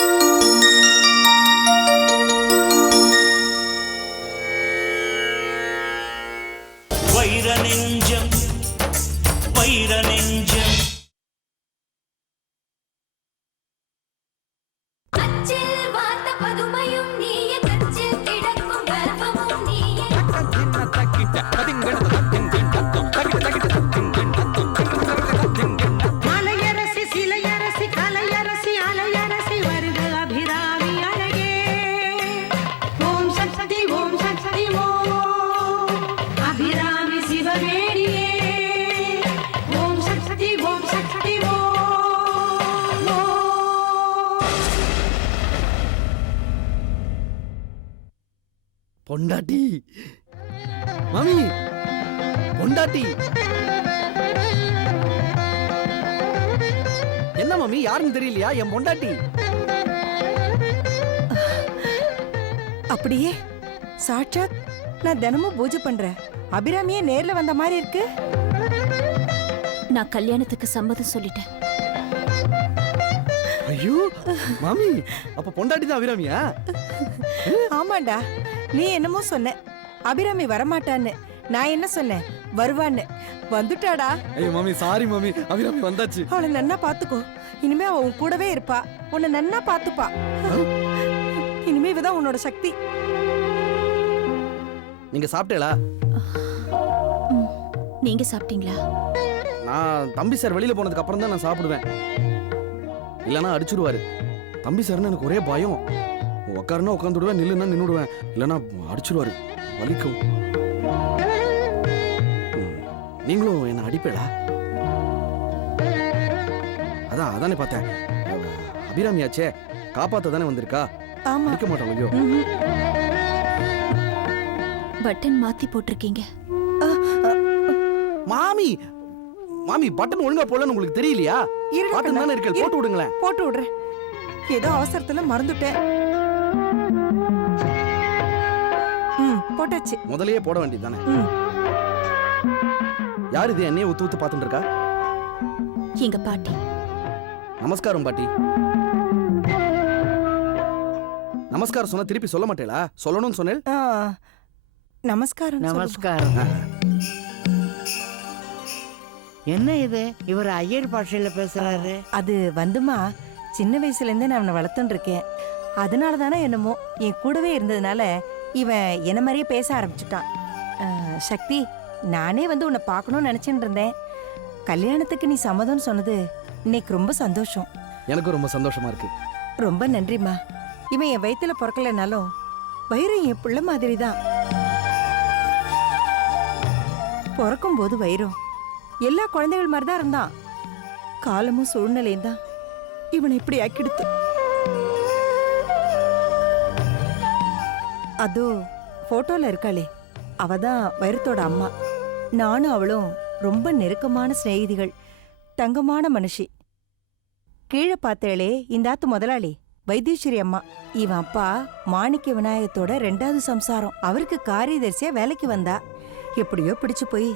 うん。பொண்டாட்டி. மாமி பொண்டாட்டி. என்ன மாமி யாருன்னு தெரியலையா? என் பொண்டாட்டி. அப்படியே சாட்சாத் நான் தினமும் பூஜை பண்றேன். அபிராமியே நேர்ல வந்த மாதிரி இருக்கு. நான் கல்யாணத்துக்கு சம்மதம் சொல்லிட்டேன். ஐயோ மாமி அப்ப பொண்டாட்டி தான் அபிராமியா? ஆமாண்டா. நீ என்னமோ சொன்ன. அபிராமி வரமாட்டான்னு. நான் என்ன சொன்னேன்? வருவான்னு. வந்துட்டாடா. ஐயோ மாமி சாரி மாமி. அபிராமி வந்தாச்சு. அவளை நன்னா பாத்துக்கோ. இனிமே அவ உன் கூடவே இருப்பா. உன்னை நன்னா பாத்துப்பா. இனிமே இவதான் உன்னோட சக்தி. நீங்க சாப்பிட்டேளா நீங்க சாப்பிட்டீங்களா? நான் தம்பி சார் வெளியில போனதுக்கு அப்புறம் தான் நான் சாப்பிடுவேன். இல்லைன்னா அடிச்சிடுவாரு தம்பி சார்னு எனக்கு ஒரே பயம். உட்காருனா உட்காந்துடுவேன் நில்லுன்னா நின்னுடுவேன். இல்லைன்னா அடிச்சிடுவாரு வலிக்கும். நீங்களும் என்ன அடிப்பேடா. அதான் அதானே பார்த்தேன். அபிராமியாச்சே காப்பாத்த தானே வந்திருக்கா? ஆமா. அடிக்க மாட்டான் ஐயோ. பட்டன் மாத்தி போட்டிருக்கீங்க. மாமி! மாமி பட்டன் ஒழுங்கா போடலன்னு உங்களுக்கு தெரியலையா? கண்ணா, தானே இருக்கு இரு. போட்டு விடுங்களேன். போட்டு விடுறேன். ஏதோ அவசரத்துல மறந்துட்டேன். போட்டாச்சு. முதல்லயே போட வேண்டியது தானே யார் இது என்னைய ஊத்து ஊத்து பார்த்துட்டு இருக்கா? எங்க பாட்டி. நமஸ்காரம் பாட்டி. நமஸ்காரம் சொன்னா திருப்பி சொல்ல மாட்டேளா? சொல்லணும்னு சொன்னேன் நமஸ்காரம். நமஸ்காரம். என்ன இது? இவர் ஐயர் பாஷையில பேசுறாரு. அது வந்துமா? சின்ன வயசுல இருந்தே நான் அவனை வளர்த்துட்டு இருக்கேன். அதனால தானே என்னமோ என் கூடவே இருந்ததுனால இவன் என்ன மாதிரியே பேச ஆரம்பிச்சுட்டான். சக்தி நானே வந்து உன்னை பார்க்கணும்னு நினைச்சிட்டு இருந்தேன். கல்யாணத்துக்கு நீ சம்மதம்னு சொன்னது இன்னைக்கு ரொம்ப சந்தோஷம். எனக்கும் ரொம்ப சந்தோஷமா இருக்கு. ரொம்ப நன்றிம்மா. இவன் என் வயித்துல பிறக்கலைனாலும் வைரம் என் பிள்ளை மாதிரி தான் பிறக்கும் போது வைரம் எல்லா குழந்தைகள் மாதிரி தான் இருந்தான். காலமும் சூழ்நிலையும் தான் இவனை இப்படி ஆக்கிடுத்து அதோ போட்டோல இருக்காளே. அவ தான் வைரத்தோட அம்மா. நானும் அவளும் ரொம்ப நெருக்கமான சிநேகிதிகள். தங்கமான மனுஷி. கீழே பார்த்தாளே இந்த ஆத்து முதலாளி வைத்தீஸ்வரி அம்மா. இவன் அப்பா மாணிக்க விநாயகத்தோட ரெண்டாவது சம்சாரம். அவருக்கு காரியதரிசியா வேலைக்கு வந்தா. எப்படியோ பிடிச்சு போய்.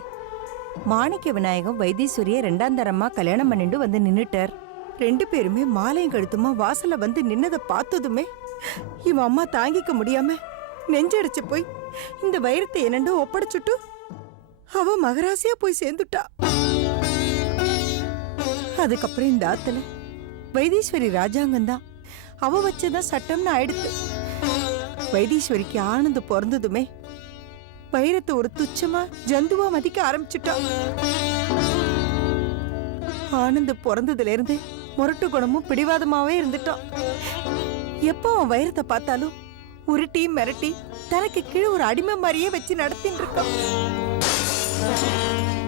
மாணிக்க விநாயகம் வைத்தீஸ்வரிய ரெண்டாம் தரமா கல்யாணம் பண்ணிட்டு வந்து நின்னுட்டார். ரெண்டு பேருமே மாலையும் கழுத்துமா வாசல்ல வந்து நின்னதை பார்த்ததுமே இவன் அம்மா தாங்கிக்க முடியாம நெஞ்சடிச்சு போய் இந்த வைரத்தை என்னண்டோ ஒப்படைச்சுட்டு அவ மகராசியா போய் சேர்ந்துட்டா. அதுக்கப்புறம் இந்த ஆத்துல வைத்தீஸ்வரி ராஜாங்கம் தான். அவ வச்சதான் சட்டம்னு ஆயிடுத்து. வைத்தீஸ்வரிக்கு ஆனந்த பிறந்ததுமே வைரத்தை ஒரு துச்சமா ஜந்துவா மதிக்க ஆரம்பிச்சுட்டான் ஆனந்த பிறந்ததுல இருந்து முரட்டு குணமும் பிடிவாதமாவே இருந்துட்டான் எப்போ அவன் வைரத்தை பார்த்தாலும் உருட்டி மிரட்டி தனக்கு கீழே ஒரு அடிமை மாதிரியே வச்சு நடத்தின்னு இருக்கான்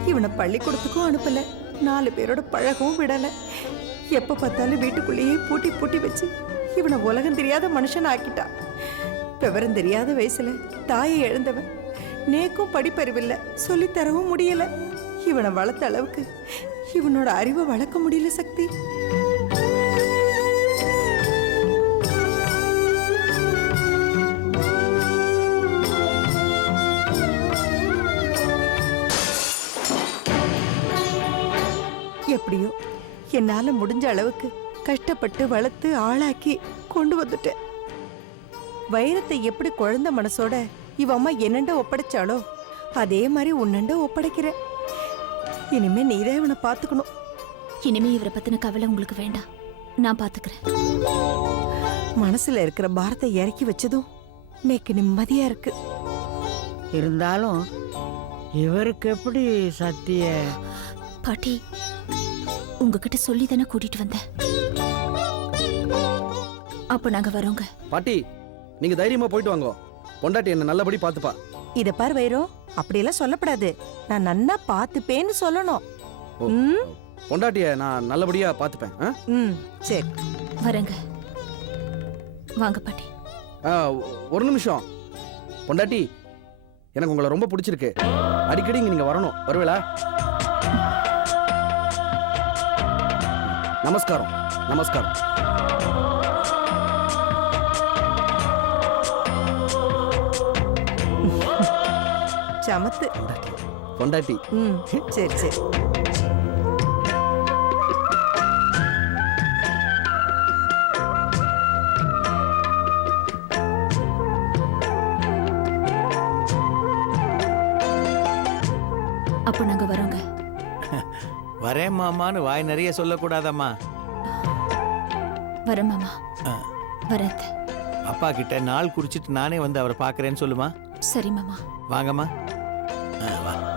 இவனை பள்ளிக்கூடத்துக்கும் அனுப்பல. நாலு பேரோட பழகவும் விடல. எப்ப பார்த்தாலும் வீட்டுக்குள்ளேயே பூட்டி பூட்டி வச்சு இவனை உலகம் தெரியாத மனுஷன் ஆக்கிட்டான் விவரம் தெரியாத வயசுல தாயை இழந்தவன். நேக்கும் படிப்பறிவில்லை சொல்லித்தரவும் முடியல. இவனை வளர்த்த அளவுக்கு இவனோட அறிவை வளர்க்க முடியல சக்தி. என்னால முடிஞ்ச அளவுக்கு கஷ்டப்பட்டு வளர்த்து ஆளாக்கி கொண்டு வந்துட்டேன். வைரத்தை எப்படி குழந்தை மனசோட இவ அம்மா என்னண்ட ஒப்படைச்சாளோ அதே மாதிரி உன்னண்ட ஒப்படைக்கிறேன். இனிமே நீதான் இவனை பாத்துக்கணும் இனிமே இவரை பத்தின கவலை உங்களுக்கு வேண்டாம். நான் பாத்துக்கிறேன் மனசுல இருக்கிற பாரத்தை இறக்கி வச்சதும் இன்னைக்கு நிம்மதியா இருக்கு. இருந்தாலும் இவருக்கு எப்படி சத்திய? பாட்டி உங்ககிட்ட சொல்லி தானே கூட்டிட்டு வந்தேன். அப்ப நாங்க வரோங்க. பாட்டி நீங்க தைரியமா போயிட்டு வாங்கோ. பொண்டாட்டி என்ன நல்லபடி பார்த்துப்பா. இத பார் வைரம் அப்படியெல்லாம் சொல்லப்படாது. நான் நன்னா பாத்துப்பேன்னு சொல்லணும். ம், பொண்டாட்டிய நான் நல்லபடியா பார்த்துப்பேன் ஆ? ம் சரி. வரேங்க. வாங்க பாட்டி. ஆ, ஒரு நிமிஷம். பொண்டாட்டி எனக்கு உங்களை ரொம்ப பிடிச்சிருக்கு. அடிக்கடி இங்க நீங்க வரணும். வருவேளா நமஸ்காரம். நமஸ்காரம். சமத்து. பொண்டாட்டி. ம் சரி சரி. அப்ப நாங்க வரோங்க. வரேன் மாமான்னு வாய் நிறைய சொல்லக்கூடாதம்மா. வரேன் மாமா. ஆ. வரேன். அத்தை. அப்பா கிட்ட நாள் குறிச்சிட்டு நானே வந்து அவரை பார்க்கறேன்னு சொல்லுமா? சரி மாமா. வாங்கம்மா. ஆ, வா.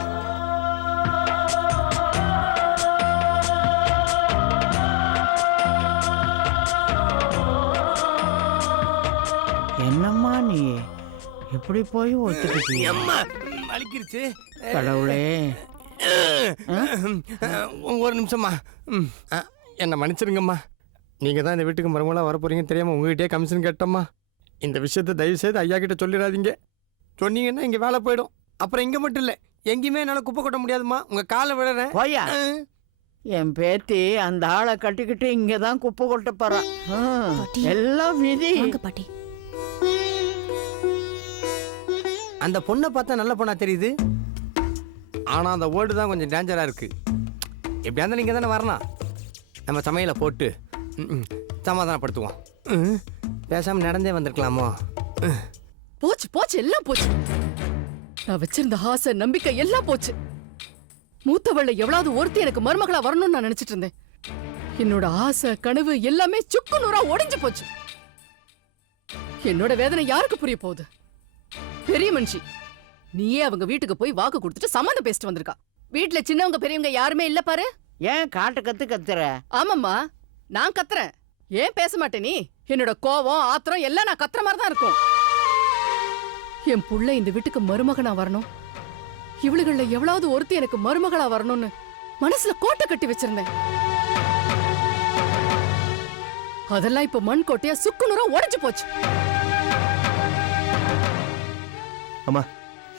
என்னம்மா நீ? எப்படி போய் ஒத்துக்கிட்டிய? அம்மா வலிக்கிருச்சு கடவுளே. ஒரு நிமிஷம்மா. ம், ஆ, என்னை மன்னிச்சிருங்கம்மா. நீங்கள் தான் இந்த வீட்டுக்கு மருமகளாக வர போகிறீங்கன்னு தெரியாமல் உங்ககிட்டயே கமிஷன் கேட்டோம்மா. இந்த விஷயத்தை தயவு செய்து ஐயா கிட்ட சொல்லிடாதீங்க. சொன்னீங்கன்னா இங்கே வேலை போயிடும். அப்புறம் இங்கே மட்டும் இல்லை எங்கேயுமே என்னால் குப்பை கொட்ட முடியாதும்மா. உங்கள் காலை விடுறேன். போயா என் பேத்தி அந்த ஆளை கட்டிக்கிட்டு இங்க தான் குப்பை கொட்ட பாட்டி. எல்லாம் விதி. பாட்டி. அந்த பொண்ணை பார்த்தா நல்ல பொண்ணா தெரியுது? ஆனால் அந்த வேர்டு தான் கொஞ்சம் டேஞ்சராக இருக்குது எப்படியா இருந்தாலும் நீங்கள் தானே வரலாம் நம்ம சமையலை போட்டு சமாதானப்படுத்துவோம். ம், நடந்தே வந்திருக்கலாமோ? போச்சு போச்சு எல்லாம் போச்சு. நான் வச்சிருந்த ஆசை நம்பிக்கை எல்லாம் போச்சு. மூத்தவள்ள எவ்வளவு ஒருத்தி எனக்கு மருமகளா வரணும்னு நான் நினைச்சிட்டு இருந்தேன். என்னோட ஆசை கனவு எல்லாமே சுக்கு நூறா ஒடிஞ்சு போச்சு. என்னோட வேதனை யாருக்கு புரிய போகுது? பெரிய மனுஷி. நீயே அவங்க வீட்டுக்கு போய் வாக்கு கொடுத்துட்டு சம்மந்தம் பேசிட்டு வந்திருக்கா. வீட்டுல சின்னவங்க பெரியவங்க யாருமே இல்ல பாரு. ஏன் காட்டு கத்து கத்துற? ஆமாம்மா நான் கத்துறேன். ஏன் பேச மாட்டே நீ? என்னோட கோவம் ஆத்திரம் எல்லாம் நான் கத்துற மாதிரி தான் இருக்கும். என் புள்ள இந்த வீட்டுக்கு மருமகனா வரணும். இவளுகள்ல எவ்வளவு ஒருத்தி எனக்கு மருமகளா வரணும்னு மனசுல கோட்டை கட்டி வச்சிருந்தேன். அதெல்லாம் இப்ப மண் கோட்டையா சுக்குநூறா உடைஞ்சு போச்சு. அம்மா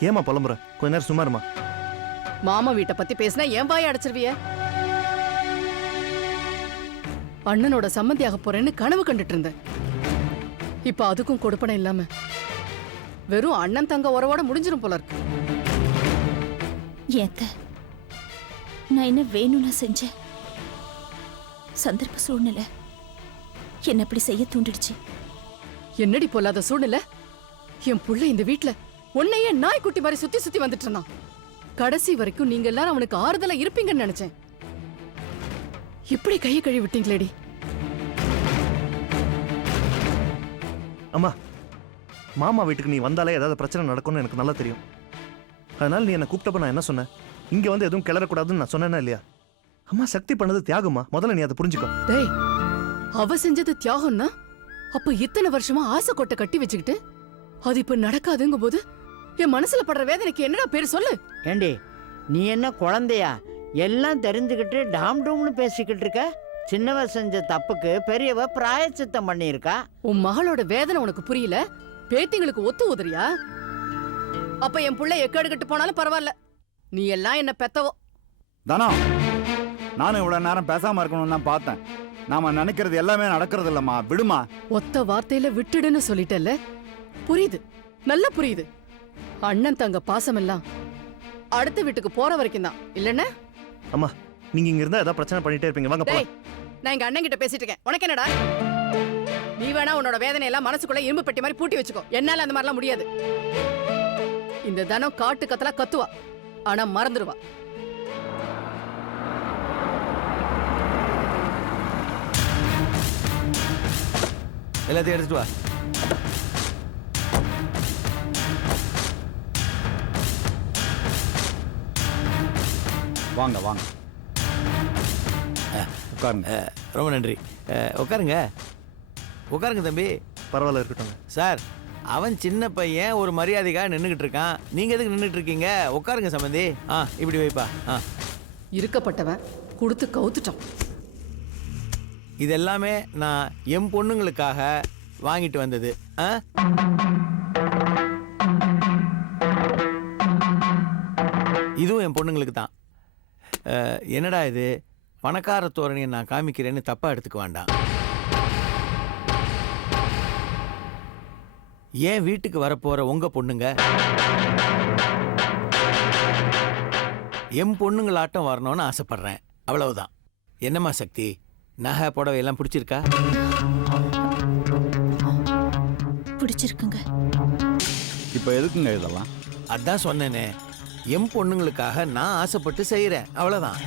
ஏமா புலம்புற? கொஞ்ச நேரம் சும்மா இருமா. மாமா வீட்டை பத்தி பேசினா ஏன் வாய அடைச்சிருவிய? அண்ணனோட சம்மந்தியாக போறேன்னு கனவு கண்டுட்டு இருந்தேன். இப்ப அதுக்கும் கொடுப்பனை இல்லாம வெறும் அண்ணன் தங்க உறவோட முடிஞ்சிரும் போல இருக்கு. ஏத்த நான் என்ன வேணும்னா செஞ்சேன்? சந்தர்ப்ப சூழ்நிலை. என்ன அப்படி செய்ய தூண்டிடுச்சு. என்னடி பொல்லாத சூழ்நிலை? என் புள்ள இந்த வீட்ல உன்னையே நாய்க்குட்டி மாதிரி சுத்தி சுத்தி வந்துட்டு இருந்தான். கடைசி வரைக்கும் நீங்க எல்லாரும் அவனுக்கு ஆறுதலா இருப்பீங்கன்னு நினைச்சேன். இப்படி கையை கழுவி விட்டீங்களேடி. அம்மா மாமா வீட்டுக்கு நீ வந்தாலே ஏதாவது பிரச்சனை நடக்கும்னு எனக்கு நல்லா தெரியும். அதனால நீ என்னை கூப்பிட்டப்ப நான் என்ன சொன்னேன்? இங்க வந்து எதுவும் கிளறக்கூடாதுன்னு நான் சொன்னேனா இல்லையா? அம்மா சக்தி பண்ணது தியாகம்மா. முதல்ல நீ அதை புரிஞ்சுக்கோ. டேய் அவ செஞ்சது தியாகம்னா அப்ப இத்தனை வருஷமா ஆசை கொட்டை கட்டி வச்சுக்கிட்டு அது இப்ப நடக்காதுங்கும் போது என் மனசுல படுற வேதனைக்கு என்னடா பேரு சொல்லு? ஏண்டி நீ என்ன குழந்தையா? எல்லாம் தெரிஞ்சுக்கிட்டு டாம் டூம்னு பேசிக்கிட்டு இருக்க? சின்னவ செஞ்ச தப்புக்கு பெரியவ பிராயச்சித்தம் பண்ணியிருக்கா? உன் மகளோட வேதனை உனக்கு புரியல? பேத்திங்களுக்கு ஒத்து உதறியா? அப்ப என் புள்ள எக்கேடு கட்டு போனாலும் பரவாயில்ல. நீ எல்லாம் என்ன பெத்தவோ. தானோ நானும் இவ்வளவு நேரம் பேசாம இருக்கணும்னு தான் பார்த்தேன். நாம நினைக்கிறது எல்லாமே நடக்கிறது இல்லம்மா. விடுமா? ஒத்த வார்த்தையில விட்டுடுன்னு சொல்லிட்டல்ல? புரியுது. நல்லா புரியுது. அண்ணன் தங்க பாசம் எல்லாம் அடுத்த வீட்டுக்கு போற வரைக்கும் தான். இல்லன்னா? அம்மா நீங்க இங்க இருந்தா ஏதாவது பிரச்சனை பண்ணிட்டே இருப்பீங்க. வாங்க போலாம். நான் எங்க அண்ணன் கிட்ட பேசிட்டு இருக்கேன். உனக்கு என்னடா? நீ வேணா உன்னோட வேதனை எல்லாம் மனசுக்குள்ள இரும்பு பெட்டி மாதிரி பூட்டி வச்சுக்கோ. என்னால அந்த மாதிரிலாம் முடியாது. இந்த தனம் காட்டு கத்தலா கத்துவா. ஆனா மறந்துடுவா எல்லாத்தையும் எடுத்துட்டு வா. வாங்க வாங்க. உட்காருங்க. ரொம்ப நன்றி. உட்காருங்க. உட்காருங்க தம்பி. பரவாயில்ல இருக்கட்டும். சார் அவன் சின்ன பையன் ஒரு மரியாதைக்காக நின்றுக்கிட்டு இருக்கான். நீங்க எதுக்கு நின்றுட்டு இருக்கீங்க? உட்காருங்க சம்பந்தி. ஆ இப்படி வைப்பா. ஆ. இருக்கப்பட்டவன் கொடுத்து கவுத்துட்டான். இது எல்லாமே நான் என் பொண்ணுங்களுக்காக வாங்கிட்டு வந்தது. ஆ? இதுவும் என் பொண்ணுங்களுக்கு தான் என்னடா இது? பணக்கார தோரணையை நான் காமிக்கிறேன்னு தப்பா எடுத்துக்க வேண்டாம். ஏன் வீட்டுக்கு வரப்போற உங்க பொண்ணுங்க? என் பொண்ணுங்களாட்டம் வரணும்னு ஆசைப்படுறேன். அவ்வளவுதான். என்னம்மா சக்தி? நகை புடவை எல்லாம் பிடிச்சிருக்கா? பிடிச்சிருக்குங்க. இப்போ எதுக்குங்க இதெல்லாம்? அதான் சொன்னேனே. என் பொண்ணுங்களுக்காக நான் ஆசைப்பட்டு செய்கிறேன் அவ்வளோதான்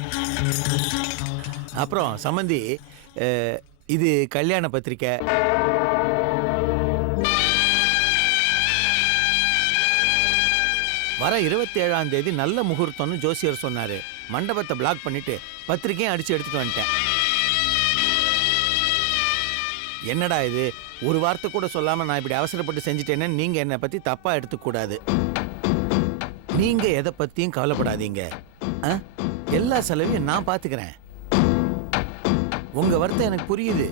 அப்புறம் சம்மந்தி இது கல்யாண பத்திரிக்கை. வர இருபத்தேழாம் தேதி நல்ல முகூர்த்தம்னு ஜோசியர் சொன்னார். மண்டபத்தை பிளாக் பண்ணிட்டு பத்திரிக்கையும் அடித்து எடுத்துட்டு வந்துட்டேன். என்னடா இது? ஒரு வார்த்தை கூட சொல்லாமல் நான் இப்படி அவசரப்பட்டு செஞ்சுட்டேன்னு நீங்கள் என்னை பற்றி தப்பாக எடுத்துக்கூடாது நீங்க எதை பத்தியும் கவலைப்படாதீங்க? எல்லா செலவையும் நான் பாத்துக்கிறேன். உங்க வருத்தம் எனக்கு புரியுது.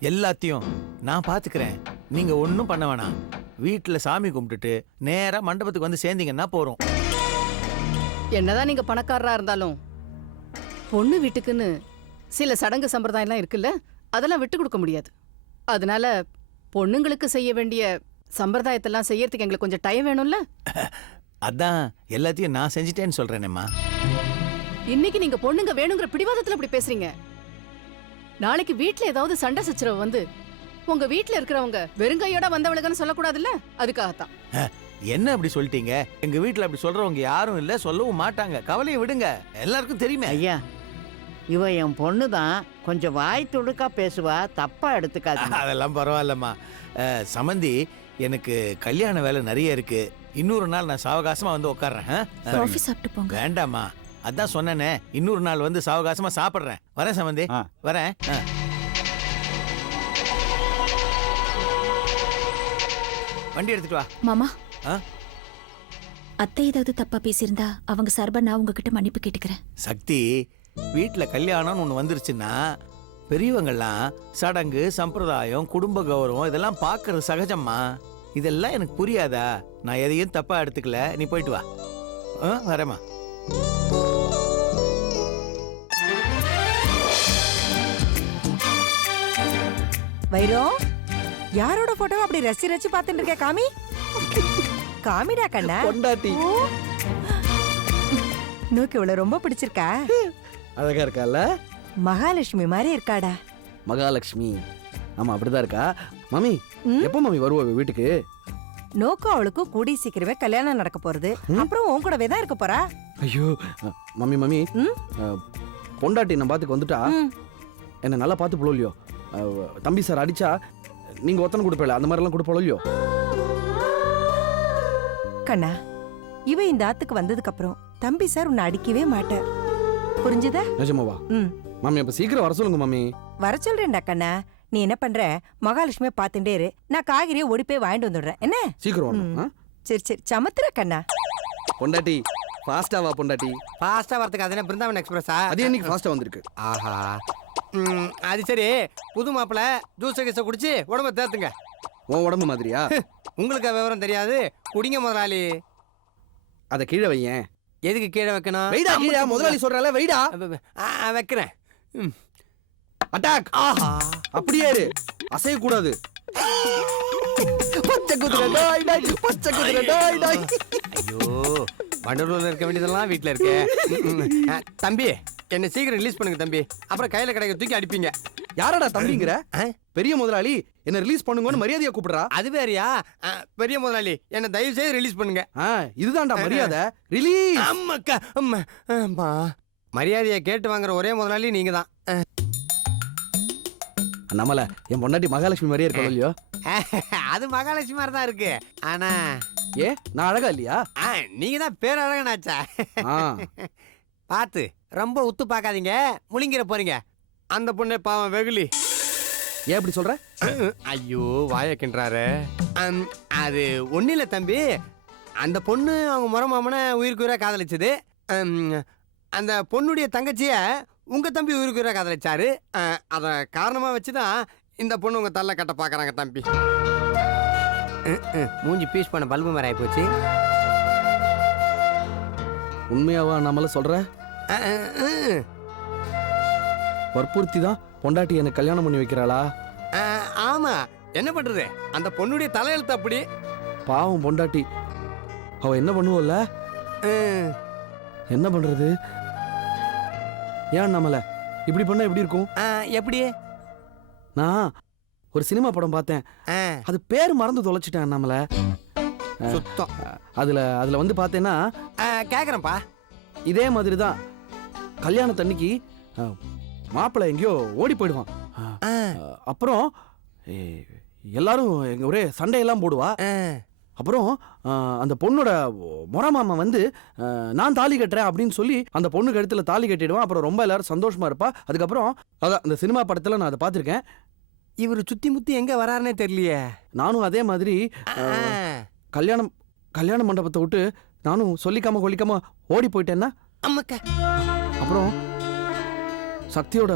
எல்லாத்தையும் நான் பாத்துக்கிறேன். நீங்க ஒன்றும் பண்ண வேணாம். வீட்டில் சாமி கும்பிட்டுட்டு நேரா மண்டபத்துக்கு வந்து சேர்ந்தீங்கன்னா போறோம். என்னதான் நீங்க பணக்காரரா இருந்தாலும் பொண்ணு வீட்டுக்குன்னு சில சடங்கு சம்பிரதாயம்லாம் இருக்குல்ல அதெல்லாம் விட்டு கொடுக்க முடியாது. அதனால பொண்ணுங்களுக்கு செய்ய வேண்டிய சம்பிரதாயத்தெல்லாம் செய்யறதுக்கு எங்களுக்கு கொஞ்சம் டைம் வேணும்ல? அதான் எல்லாத்தையும் நான் செஞ்சிட்டேன்னு சொல்றேனேம்மா. இன்னைக்கு நீங்க பொண்ணுங்க வேணுங்கிற பிடிவாதத்துல அப்படி பேசுறீங்க. நாளைக்கு வீட்ல ஏதாவது சண்டை சச்சரவு வந்து உங்க வீட்ல இருக்கிறவங்க வெறுங்கையோட வந்தவளுகன்னு சொல்லக்கூடாதுல்ல? அதுக்காகத்தான். என்ன அப்படி சொல்லிட்டீங்க? எங்க வீட்டில் அப்படி சொல்றவங்க யாரும் இல்லை சொல்லவும் மாட்டாங்க. கவலையை விடுங்க. எல்லாருக்கும் தெரியுமே. ஐயா இவ என் பொண்ணு தான் கொஞ்சம் வாய் துடுக்கா பேசுவா. தப்பா எடுத்துக்காதீங்க. அதெல்லாம் பரவாயில்லம்மா. சமந்தி எனக்கு கல்யாண வேலை நிறைய இருக்கு. இன்னொரு நாள் நான் சாவகாசமா வந்து உட்கார்றேன்? காஃபி சாப்பிட்டு போங்க. வேண்டாம்மா. அதான் சொன்னேனே இன்னொரு நாள் வந்து சாவகாசமா சாப்பிட்றேன். வரேன் சமந்தி. ஆ. வரேன் ஆ. வண்டி எடுத்துட்டு வா. மாமா. ஆ? அத்தை ஏதாவது தப்பா பேசியிருந்தா அவங்க சார்பா நான் உங்ககிட்ட மன்னிப்பு கேட்டுக்கிறேன். சக்தி வீட்டில் கல்யாணம்னு ஒன்று வந்துருச்சுன்னா பெரியவங்கெல்லாம் சடங்கு சம்பிரதாயம் குடும்ப கௌரவம் இதெல்லாம் பார்க்கறது சகஜம்மா. இதெல்லாம் எனக்கு புரியாதா? நான் எதையும் தப்பா எடுத்துக்கல. நீ போயிட்டு வா. ஆ வரேம்மா. வைரம் யாரோட போட்டோ அப்படி ரசி ரசி பார்த்துட்டு இருக்க காமி? காமிடா கண்ணா. பொண்டாட்டி. ஓ. நோக்கு இவ்வளவு ரொம்ப பிடிச்சிருக்கா? அழகா இருக்கால மகாலட்சுமி மாதிரி இருக்காடா. மகாலட்சுமி. ஆமா அப்படிதான் இருக்கா? மம்மி? எப்போ மம்மி வருவா இவ வீட்டுக்கு? நோக்கும் அவளுக்கும் கூடி சீக்கிரமே கல்யாணம் நடக்க போறது. அப்புறம் உன் கூடவே தான் இருக்க போறா? ஐயோ மம்மி மம்மி பொண்டாட்டி நம்ம பார்த்துக்கு வந்துட்டா. என்ன நல்லா பார்த்து போலோ தம்பி சார் அடிச்சா நீங்க ஒத்தனை கொடுப்பல அந்த மாதிரிலாம் கொடுப்போம் இல்லையோ கண்ணா இவ இந்த ஆத்துக்கு வந்ததுக்கு அப்புறம் தம்பி சார் உன்னை அடிக்கவே மாட்டார். புரிஞ்சுதா? நிஜமாவா? ம். மம்மி அப்ப சீக்கிரம் வர சொல்லுங்க மம்மி. வர சொல்றேன்டா கண்ணா. நீ என்ன பண்ற மகாலட்சுமியை பார்த்துட்டே இரு நான் காய்கறியை ஓடி போய் வாங்கிட்டு வந்துடுறேன் என்ன சீக்கிரம்? சரி சரி சமத்துற கண்ணா பொண்டாட்டி ஃபாஸ்டா வா பொண்டாட்டி ஃபாஸ்டா வரதுக்கு அதனே பிருந்தாவன் எக்ஸ்பிரஸா அது என்னைக்கு ஃபாஸ்டா வந்திருக்கு ஆஹா அது சரி புது மாப்பிள ஜூஸ் கீஸை குடிச்சு உடம்ப தேத்துங்க உன் உடம்பு மாதிரியா உங்களுக்கு விவரம் தெரியாது குடிங்க முதலாளி அத கீழே வையேன் எதுக்கு கீழே வைக்கணும் வெயிடா கீழே முதலாளி சொல்றால வெயிடா வைக்கிறேன். அட்டாக் ஆஹா அப்படியே இரு. அசைய கூடாது பச்சை குதிரை டாய் டாய் பச்சை குதிரை டாய் டாய். ஐயோ வண்டலூர்ல இருக்க வேண்டியதெல்லாம் வீட்ல இருக்கு. தம்பி என்னை சீக்கிரம் ரிலீஸ் பண்ணுங்க தம்பி. அப்புறம் கையில கிடைக்க தூக்கி அடிப்பீங்க. யாரடா தம்பிங்கிற? பெரிய முதலாளி என்ன ரிலீஸ் பண்ணுங்கன்னு மரியாதையா கூப்பிடுறா? அது வேறயா? பெரிய முதலாளி என்னை தயவு செய்து ரிலீஸ் பண்ணுங்க இதுதான்டா மரியாதை. ரிலீஸ் அம்மா மரியாதையை கேட்டு வாங்குற ஒரே முதலாளி நீங்க தான் நம்மள என் பொண்டாட்டி மகாலட்சுமி மாதிரியே இருக்கணும் இல்லையோ? அது மகாலட்சுமி மாதிரி தான் இருக்கு. ஆனா ஏ நான் அழகா இல்லையா? நீங்க தான் பேரழகனாச்சா ஆ. பார்த்து ரொம்ப உத்து பார்க்காதீங்க. முழுங்கிற போறீங்க. அந்த பொண்ணு பாவம் வெகுலி ஏன் இப்படி சொல்ற? ஐயோ வாய கிண்டுறாரு. அம், அது ஒன்றும் இல்லை தம்பி. அந்த பொண்ணு அவங்க முறை மாமனை உயிருக்கு உயிராக காதலிச்சது. அந்த பொண்ணுடைய தங்கச்சிய உங்க தம்பி உயிருக்கு உயிராக காதலிச்சாரு அதை காரணமாக வச்சு தான் இந்த பொண்ணு உங்க தள்ள கட்ட பார்க்குறாங்க தம்பி. மூஞ்சி பீஸ் பண்ண பல்பு மாதிரி ஆயிப்போச்சு. உண்மையாவா நம்மள அஹ். வற்புறுத்தி தான் பொண்டாட்டி எனக்கு கல்யாணம் பண்ணி வைக்கிறாளா? அஹ், ஆமா. என்ன பண்றது? அந்த பொண்ணுடைய தலையெழுத்து அப்படி. பாவம் பொண்டாட்டி. அவ என்ன பண்ணுவோல்ல? அஹ், என்ன பண்றது? ஏன் நம்மள? இப்படி பண்ணா எப்படி இருக்கும்? எப்படி? நான் ஒரு சினிமா படம் பார்த்தேன். அது பேர் மறந்து தொலைச்சிட்டேன் நம்மள. சுத்தம். அதுல அதுல வந்து பார்த்தேன்னா கேக்குறேன்ப்பா. இதே மாதிரி தான் கல்யாணத்தன்னைக்கு மாப்பிள்ளை எங்கேயோ ஓடி போயிடுவான். அப்புறம் எல்லாரும் எங்க ஒரே சண்டையெல்லாம் போடுவா. அப்புறம் அந்த பொண்ணோட முறை மாமா வந்து நான் தாலி கட்டுறேன் அப்படின்னு சொல்லி அந்த பொண்ணு கழுத்துல தாலி கட்டிடுவான். அப்புறம் ரொம்ப எல்லாரும் சந்தோஷமா இருப்பா. அதுக்கப்புறம் அதான் அந்த சினிமா படத்துல நான் அதை பார்த்துருக்கேன். இவர் சுத்தி முத்தி எங்க வராருன்னே தெரியலையே. நானும் அதே மாதிரி கல்யாணம் கல்யாண மண்டபத்தை விட்டு நானும் சொல்லிக்காம கொல்லிக்காம ஓடி போயிட்டேன்னா? அப்புறம் சக்தியோட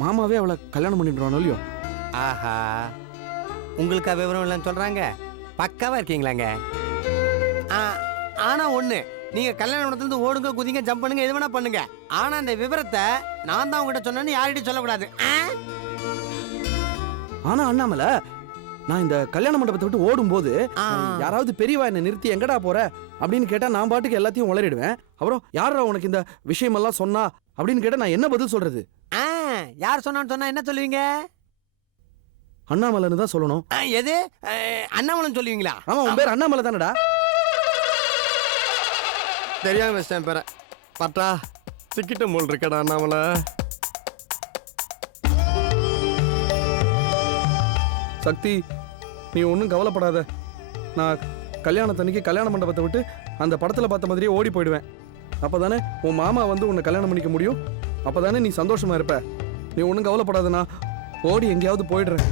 மாமாவே அவளை கல்யாணம் பண்ணிடுவானோ இல்லையோ? ஆஹா. உங்களுக்கு விவரம் இல்லைன்னு சொல்றாங்க? பக்காவா இருக்கீங்களாங்க? ஆ, ஆனா ஒண்ணு நீங்க கல்யாண மண்டபத்துல இருந்து ஓடுங்க குதிங்க ஜம்ப் பண்ணுங்க எது வேணா பண்ணுங்க. ஆனா இந்த விவரத்தை நான் தான் உங்ககிட்ட சொன்னேன்னு யார்கிட்டயும் சொல்லக்கூடாது? ஆனா அண்ணாமல நான் இந்த கல்யாண மண்டபத்தை விட்டு ஓடும்போது. யாராவது பெரியவா என்னை நிறுத்தி எங்கடா போற அப்படின்னு கேட்டா நான் பாட்டுக்கு எல்லாத்தையும் உளறிடுவேன். அப்புறம் யாரா உனக்கு இந்த விஷயமெல்லாம் சொன்னா அப்படின்னு கேட்டா நான் என்ன பதில் சொல்றது? ஆ, யார் சொன்னான்னு சொன்னா என்ன சொல்லுவீங்க? அண்ணாமலைன்னு தான் சொல்லணும். எது? அண்ணாமலைன்னு சொல்லுவீங்களா? ஆமா உன் பேர் அண்ணாமலை தானடா. தெரியாம வச்சிட்டேன் பேர. பட்டா சிக்கிட்ட மூல் இருக்கடா அண்ணாமலை. சக்தி நீ ஒன்றும் கவலைப்படாத. நான் கல்யாணத்தன்னைக்கு கல்யாண மண்டபத்தை விட்டு அந்த படத்தில் பார்த்த மாதிரியே ஓடி போயிடுவேன். அப்போ தானே உன் மாமா வந்து உன்னை கல்யாணம் பண்ணிக்க முடியும்? அப்போ தானே நீ சந்தோஷமா இருப்ப. நீ ஒன்றும் கவலைப்படாத நான் ஓடி எங்கேயாவது போயிடுறேன்.